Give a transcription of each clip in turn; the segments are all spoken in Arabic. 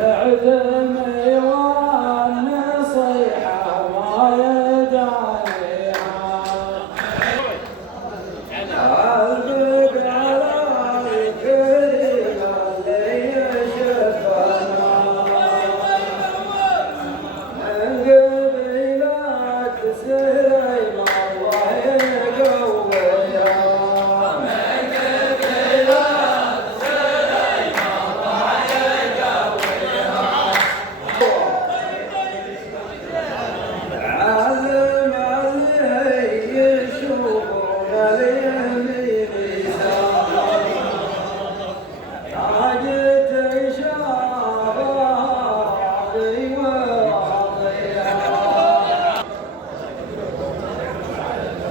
نعتمي والنصيحة ما يدانيها قلبك على الكريم اللي يشفنا من قبيلة سليم الله يقويها علم اللي يشوفون اليمين حاجة شابي وعطيها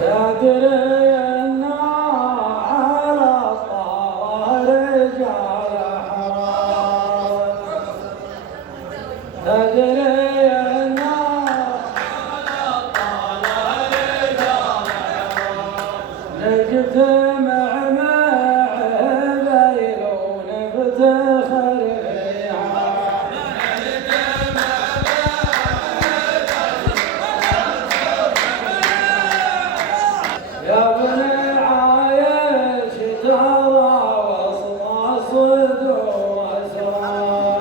تدري أن على الطاوة رجال حرام تدري أن نجتمع مع ليل ونفتخر فيها يا ابن عايش ترى وسط صدور واسرار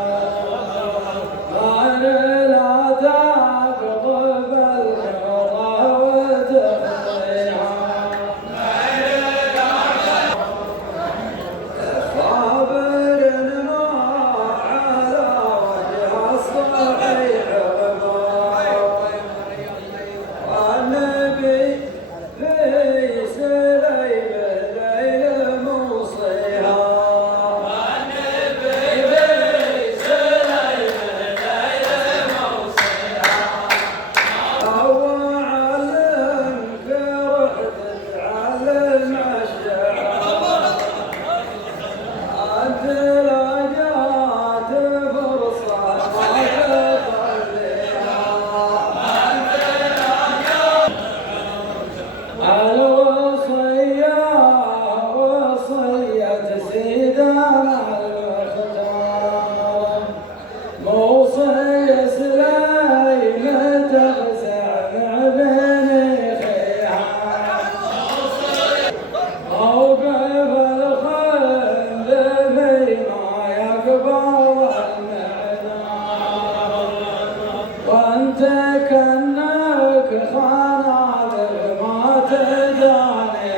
ما لا تقضب الجرى وتخطيها صابر ما على وجه الصحيح والنبي في سليم الليل موصيها والنبي في سليم الليل موصيها هو علمك رحت تعلم الشعر أنت لقيت فرصة ما تخليها الوصية وصية سيدنا المختار موصي سليم تفزع بنيخيها موقف الخند فيما يقبل المعذار وانت كأنك خنادر ما تداني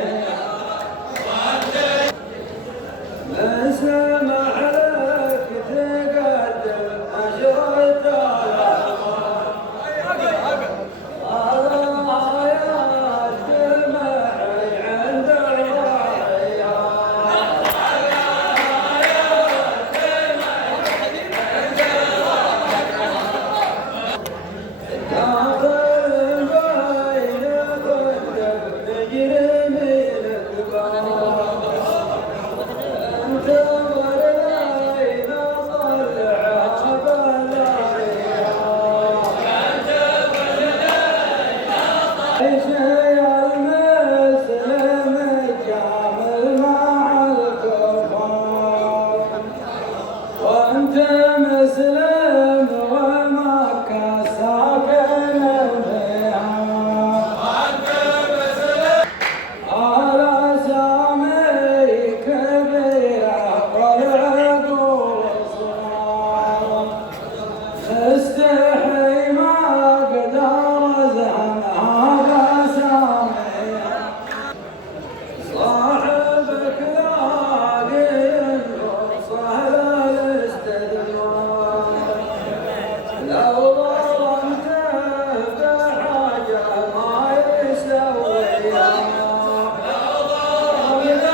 نسمع لك تقدم أشرة الآيات دمع عند الرايات وأنت مسلم